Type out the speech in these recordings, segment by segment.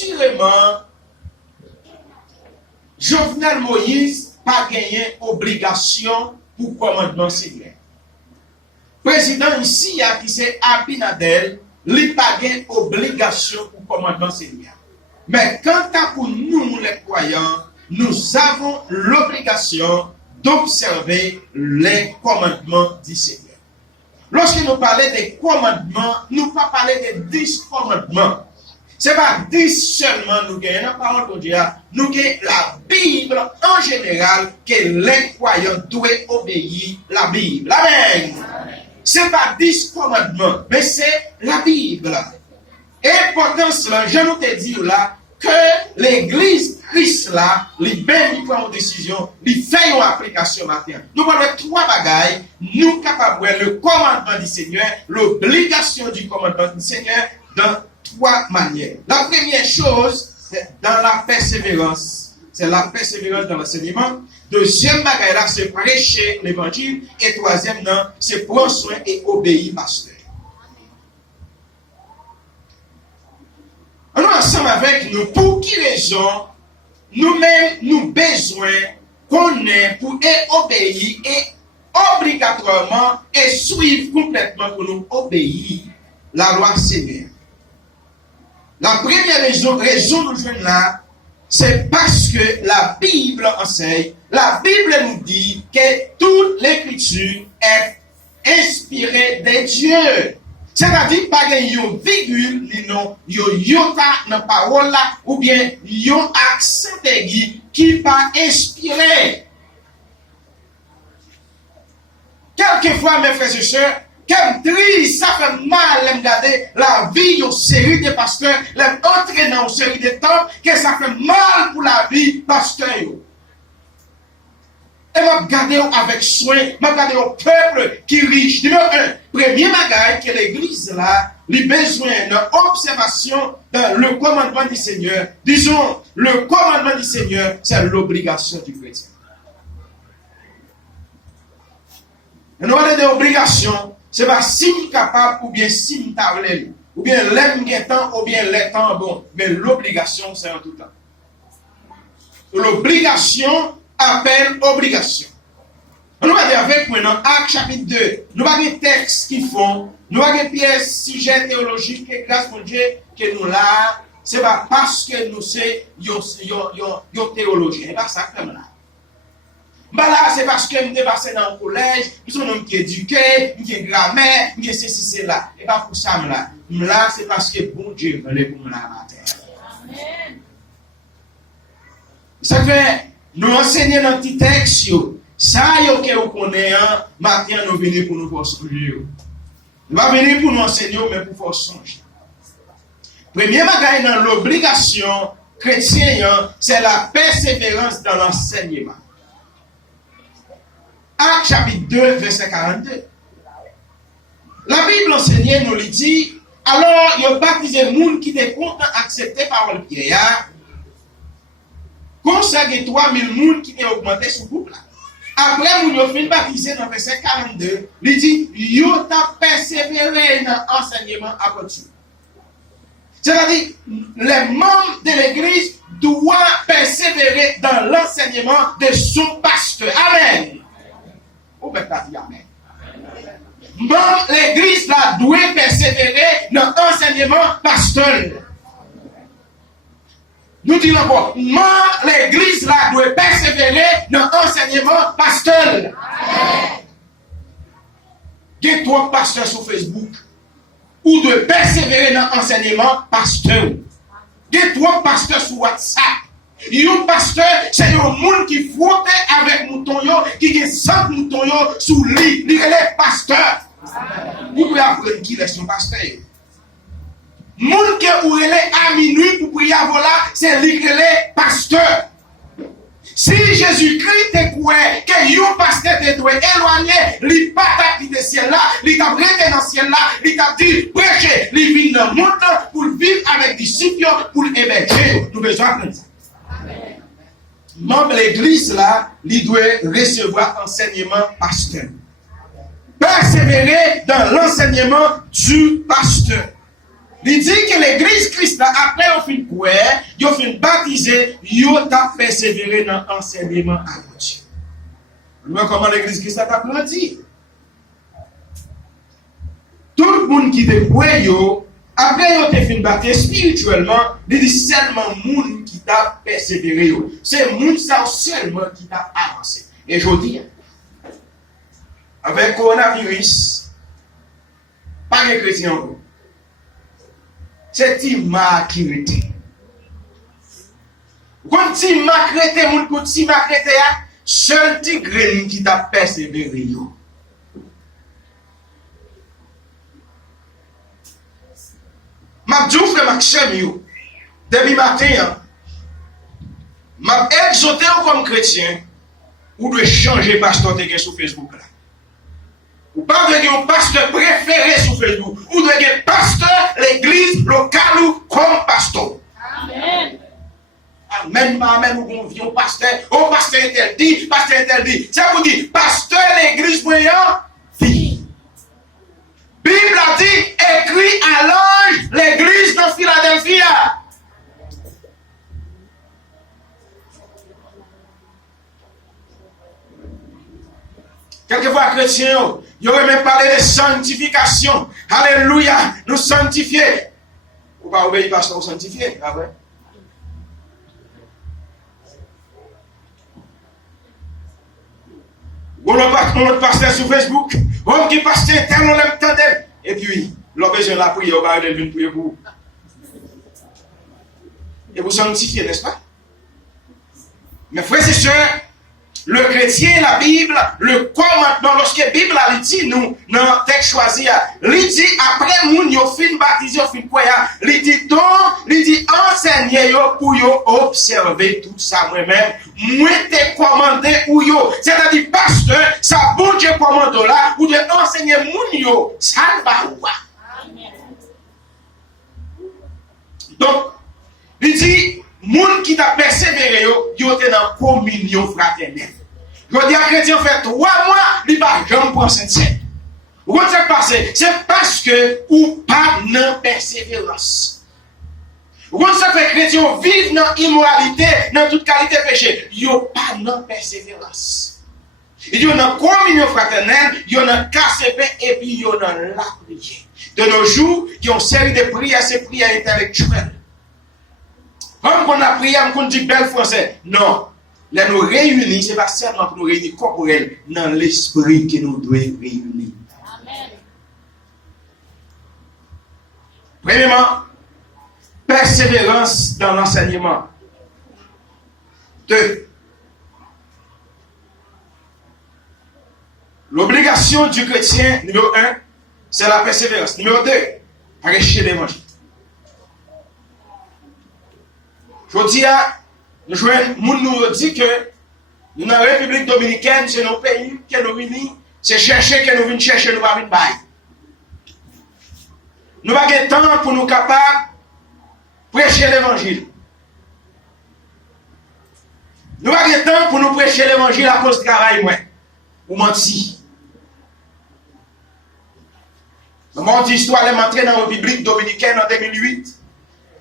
assurément, Jovenel Moïse pas gagné obligation pour commandement Seigneur. Président ici, qui c'est Abinadel, il pas gagné obligation pour commandement Seigneur. Mais quant à pour nous, les croyants, nous avons l'obligation d'observer les commandements du Seigneur. Lorsque nous parlons des commandements, nous ne parlons pas des 10 commandements. Ce n'est pas 10 seulement nous gagnons la parole de Dieu, nous gagnons la Bible en général que les croyants doivent obéir la Bible. Amen. Ce n'est pas 10 commandements, mais c'est la Bible. Et pendant cela, je nous ai dit là que l'église Christ là, les bien prend une décision, les fait une application matin. Nous parlons de 3 bagailles, nous capables de le commandement du Seigneur, l'obligation du commandement du Seigneur dans 3 manières. La première chose, c'est dans la persévérance. C'est la persévérance dans l'enseignement. Deuxième bagaille là, c'est prêcher l'évangile. Et troisième, non, c'est prendre soin et obéir pasteur. Alors, ensemble avec nous, pour qui raison, nous-mêmes, nous besoin qu'on ait pour obéir et obligatoirement et suivre complètement pour nous obéir la loi Seigneur. La première raison nous joignons là, c'est parce que la Bible enseigne, la Bible nous dit que toute l'écriture est inspirée de Dieu. C'est-à-dire, pas une virgule, ni non, yota dans parole là, ou bien yon accent aigu qui pas inspiré. Quelquefois, mes frères et sœurs, comme triste, ça fait mal de regarder la vie d'une série de pasteurs, l'entrer dans une série de temps, que ça fait mal pour la vie pasteur. Et je regarde avec soin, je regarde au peuple qui est riche. Numéro 1, premier bagage que l'église là, les besoins d'observation dans le commandement du Seigneur. Disons, le commandement du Seigneur, c'est l'obligation du chrétien. Et nous avons des obligations, c'est pas si nous capable ou bien si nous t'avons ou bien l'aime temps ou bien les temps bon. Mais l'obligation, c'est en tout temps. L'obligation appelle obligation. Nous allons avec maintenant Actes chapitre 2. Nous avons des textes qui font, nous avons des pièces, sujets théologiques, et grâce à Dieu, que nous là, c'est pas parce que nous sommes théologiens. C'est pas ça que nous là. Bah là, c'est parce que nous sommes passés dans le collège, nous sommes un homme qui est éduqué, qui est grammaire, qui est ceci, c'est là. Et pas pour ça, là. Là, c'est parce que bon Dieu veut pour nous là à terre. Amen. Ça fait, nous enseigner dans le petit texte, ça y est que vous connaissez, matin nous venons pour nous faire songer. Nous ne venons pas pour nous enseigner, mais pour faire songer. Premier bagage dans l'obligation chrétienne, c'est la persévérance dans l'enseignement. Actes chapitre 2, verset 42. La Bible enseignée nous dit, alors il y a baptisé les gens qui étaient contents d'accepter par le Pierre. Consacré 3000 personnes qui étaient augmentés sur le groupe là. Après, nous avons fait baptiser dans le verset 42. Il dit, il a persévéré dans l'enseignement à continu. C'est-à-dire, les membres de l'église doivent persévérer dans l'enseignement de son pasteur. Amen. Ou bien pas dire amen. L'église là doit persévérer dans l'enseignement pasteur. Nous disons encore, l'église là doit persévérer dans l'enseignement pasteur. Il y a 3 pasteurs sur Facebook ou de persévérer dans l'enseignement pasteur. Il y a 3 pasteurs sur WhatsApp. Un pasteur, c'est un monde qui frotte avec mouton, qui a 100 moutons sous lit. Il est pasteur. Vous pouvez apprendre qui est son pasteur. Moun qui est à minuit pour prier à voilà, c'est lui qui est pasteur. Si Jésus-Christ te croit que un pasteur te doit éloigner, il pas quitter ciel là, il t'a prêté dans ciel là, il t'a dit prêcher, il vient dans le monde pour vivre avec des disciples pour émerger. Nous besoin de ça. Membre de l'église là, il doit recevoir enseignement pasteur. Persévérer dans l'enseignement du pasteur. Il dit que l'église Christ, après au fin quoi, il a fin baptisé, il a persévéré dans l'enseignement à Dieu. Nous comment l'église Christ a grandi. Tout le monde qui te voit, après il a fin baptisé spirituellement, il dit seulement le monde qui t'a persévéré. C'est le monde seulement qui t'a avancé. Et je dis, avec le coronavirus, pas de chrétien encore. C'est Tima qui était. Quand Tima crête, mon pour Tima crête, seul tigre qui t'a persévéré. Ma dit frère Maxime, depuis matin, m'a exhorté comme chrétien, ou de changer pasteur sur Facebook là. Ou pas de un pasteur préféré sur Facebook. Ou de un pasteur, l'église locale ou comme pasteur. Amen. Amen, amen, ou vient au pasteur. Oh, pasteur interdit, pasteur interdit. Ça vous dit, pasteur, l'église voyant, vie. Bible a dit, écrit à l'ange, l'église de Philadelphie. Quelquefois, chrétiens, il aurait même parlé de sanctification. Alléluia, nous sanctifier. Ou pas obéir parce qu'on sanctifier, pas vrai? On le pasteur sur Facebook, on qui pasteur tel, on l'aime tant d'elle. Et puis, l'on besoin de la prière, on va aller venir prier pour vous. Et vous sanctifiez, n'est-ce pas? Mes frères et sœurs, le chrétien, la Bible, le commandement, lorsque la Bible a dit, nous, dans le texte choisi, il dit, après, moun, yo fin baptisé, yo fin quoi, il dit, donc, il dit, enseignez yo pour yo observer tout ça, moi-même, moi, te commandé ou yo, c'est-à-dire, pasteur, ça bon Dieu commande là, ou de enseigner moun yo, ça va ou pas. Donc, il dit, moun qui t'a persévéré, yo te dans communion fraternelle. Je dis à chrétien, fait 3 mois, il va jamais prendre Saint-Seine. Vous comprenez passé? C'est parce que ou pas dans persévérance. Vous comprenez ça fait chrétien vivre dans immoralité, dans toute qualité de péché. Yo pas dans persévérance. Il y a dans communion fraternelle, il y a dans KCP et puis il y a dans la prière. De nos jours, il y a une série de prières, ces prières intellectuelles. Comme on a prié, on dit bel français. Non. Là, nous réunir, ce n'est pas seulement pour nous réunir corporel, dans l'esprit que nous devons réunir. Amen. Premièrement, persévérance dans l'enseignement. 2. L'obligation du chrétien, numéro 1, c'est la persévérance. Numéro 2, prêcher l'évangile. Je dis à nous dit que nous, dans la République dominicaine, c'est nos pays qui nous unis, c'est chercher que nous venons chercher, nous ne venons pas. Nous n'avons pas de temps pour nous capables de prêcher l'évangile. Nous n'avons pas de temps pour nous prêcher l'évangile à cause du travail, ou mentir. Mon histoire est entrée dans la République dominicaine en 2008.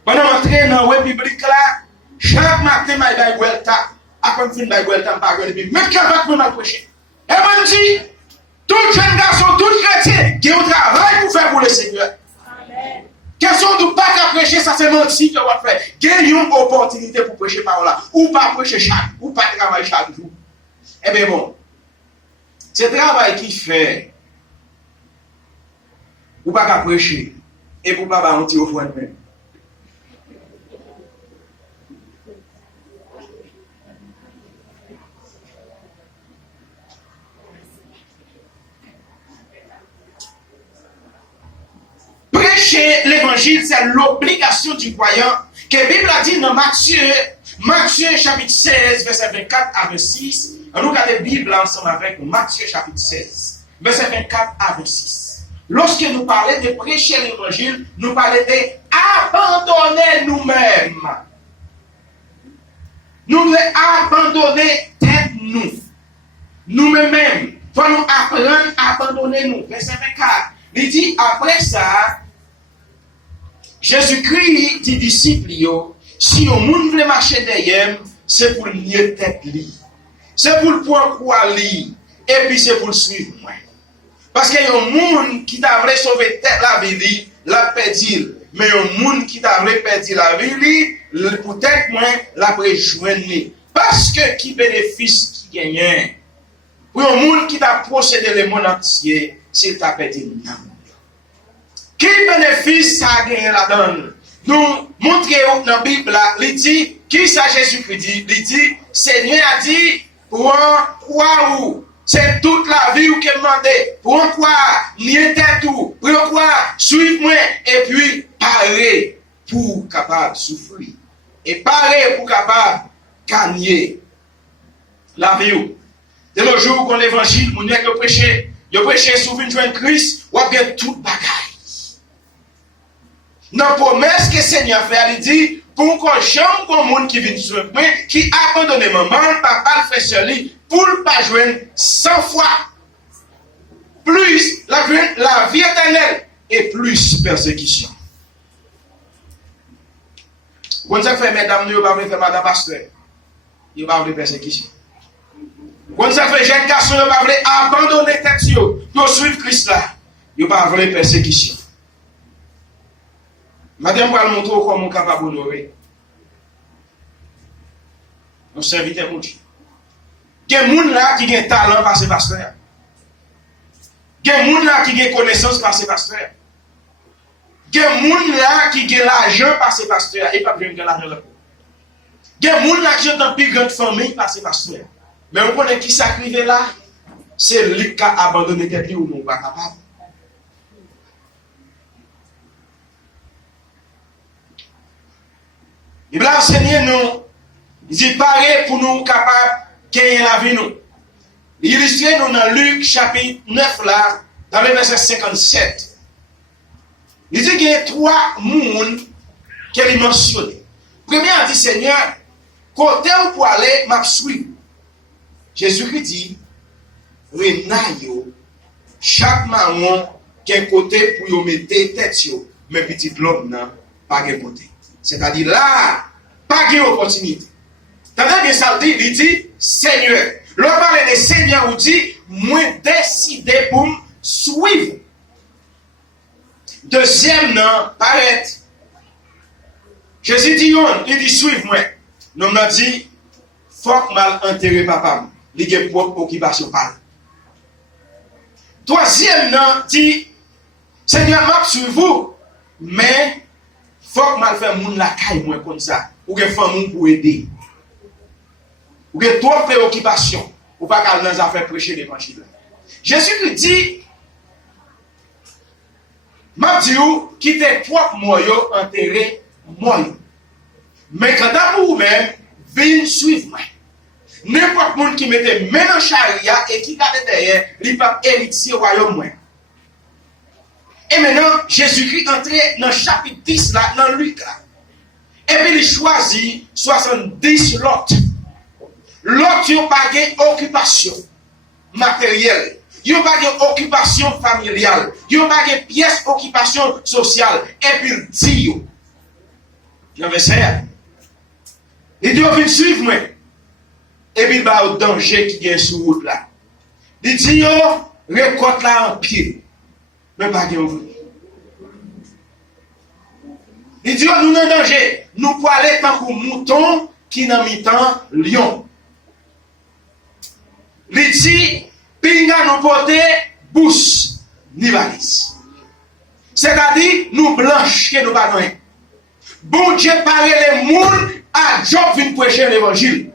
Pendant l'entrée dans la République là, chaque matin, je vais à Guelta. Après, je vais à Guelta, je vais à Guelta. Mais quand je vais prêcher. Et moi, je dis, tout jeune garçon, tout chrétien, qui a un travail pour faire pour le Seigneur. Amen. Question de ne pas prêcher, ça c'est mentir que vous faites. Il y a une opportunité pour prêcher par là. Ou pas prêcher chaque, ou pas travailler chaque jour. Eh bien bon, c'est le travail qui fait. Ou pas prêcher. Et pour pas un petit au fond de même. Prêcher l'évangile, c'est l'obligation du croyant que la Bible a dit dans Matthieu chapitre 16, verset 24 à 26. Nous regardons la Bible ensemble avec Matthieu chapitre 16, verset 24 à 26. Lorsque nous parlons de prêcher l'évangile, nous parlons d'abandonner nous-mêmes. Nous devons abandonner tête nous. Nous-mêmes. Il faut nous apprendre à abandonner nous. Verset 24. Il dit après ça, Jésus-Christ dit disciples, si on moun veut marcher derrière, c'est pour nier tête li. C'est pour le prendre quoi li. Et puis c'est pour le suivre moi. Parce qu'il y a un monde qui t'a voulu sauver tête la vie, la perdu. Mais il y a un monde qui t'a voulu perdre la vie, peut-être moi, la préjoindre. Parce que qui bénéfice qui gagne. Pour un monde qui t'a procédé le monde entier, s'il t'a perdu le monde. Quel bénéfice ça a gagné la donne? Nous montrons dans la Bible, il dit, qui ça Jésus-Christ dit? Il dit, Seigneur a dit, pour un quoi ou? C'est toute la vie où qu'il demandait. Pour un quoi? Nier tout. Pour un quoi? Suivre-moi. Et puis, parer pour capable de souffrir. Et parer pour capable de gagner la vie. De nos jours, qu'on l'évangile, mon Dieu, que prêcher. Yo prêcher sur une joie Christ, ou bien tout bagaille. Dans la promesse que le Seigneur fait, il dit, pour qu'on jambe comme monde qui vient sur moi, qui abandonne maman, papa, le fait sur lui, pour ne pas jouer 100 fois plus la vie éternelle et plus persécution. Quand ça fait mesdames, nous ne pouvons pas faire madame pasteur, il va avoir persécution. Quand ça fait jeune garçon, il va abandonner tête pour suivre Christ là, il va avoir persécution. Madame va montrer comment on est capable d'honorer. On serviteur mon Dieu. Il y a des gens là qui ont talent par ces pasteurs. Il y a des gens là qui ont connaissance par ces pasteurs. Il y a des gens là qui ont l'argent par ces pasteurs. Et pas bien que l'argent là. Il y a des gens là qui ont une plus grande famille par ces pasteurs. Mais on connaît qui s'arrive là. C'est lui qui a abandonné tête ou non pas capable. Il a enseigné nous. Il dit pareil pour nous capables de gagner la vie nous. Il illustre nous dans Luc chapitre 9 là, dans le verset 57. Il dit qu'il y a 3 mondes qu'il mentionne. Premier, il dit Seigneur, côté où pour aller, m'a suivre. Jésus-Christ dit, renayo, chaque maman qui a un côté pour y mettre tête, mais petit l'homme n'a pas de côté. C'est-à-dire là, pas d'opportunité. Tandis que ça dit, il dit, Seigneur. L'on parle de Seigneur, il dit, moi décidé pour me suivre. Deuxième, non, paraît. Jésus dit, il dit, suive-moi. Nous m'a dit, faut que mal enterrer papa. Il y a une propre occupation. Troisième, non, dit, Seigneur, m'a suivi vous, mais faut que mal faire moun la caille moi comme ça ou que faire moun pour aider ou que trop préoccupation ou pas qu'à dans affaires prêcher l'évangile. Jésus dit m'a dit ou quitter propre moyo enterrer moyo. Mais quand vous même venez suivre moi. N'importe monde qui mette main dans charia et qui garde derrière, il pas héritier royaume moi. Et maintenant, Jésus-Christ entrait dans le chapitre 10, là, dans Luc. Là. Et puis il choisit 70 l'autre. L'autre, il n'a pas d'occupation matérielle. Il n'a pas d'occupation familiale. Il n'a pas de pièce d'occupation sociale. Et puis il dit, il dit, on vient suivre moi. Et puis il va au danger qui est sur route là. Il dit, récolte là en pied. Mais pas de vous. Il dit, nous sommes en danger. Nous pouvons aller tant que mouton qui n'a mis tant lion. Il dit, pinga nous porter bouche ni valise. C'est-à-dire, nous blanches que nous pas loin. Bon Dieu parle les monde à Job vient prêcher l'évangile.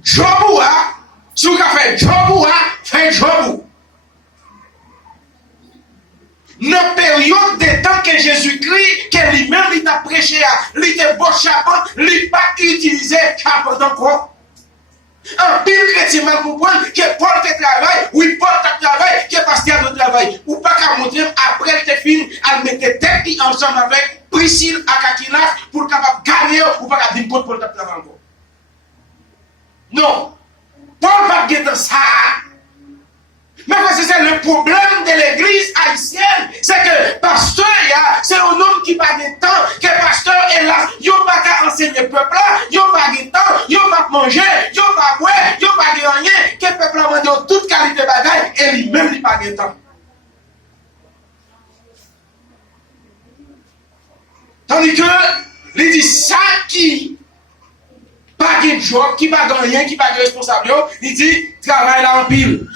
Job a, sous qu'a fait Job a, fait Job. Dans la période de temps que Jésus-Christ, que lui-même il a prêché, il était beau chapeau, il n'a pas utilisé chapeau encore. Un pile chrétien mal comprendre que Paul te travaille, oui, Paul te travaille, que pasteur te travaille. Ou pas qu'à montrer après le film, à mettre tête ensemble avec Priscille à Kakinas pour capable gagner ou pas qu'à dire Paul te travaille encore. Non. Paul va problème de l'église haïtienne, c'est que pasteur, c'est un homme qui pas de temps, que pasteur est là, il pas qu'à enseigner le peuple là, il pas de temps, il pas manger, il pas boire, il pas de rien, que le peuple a demandé toute qualité de bagaille, et lui-même il pas de temps. Tandis que, il dit ça qui pas de job, qui pas de rien, qui pas de responsable, il dit travail là en pile.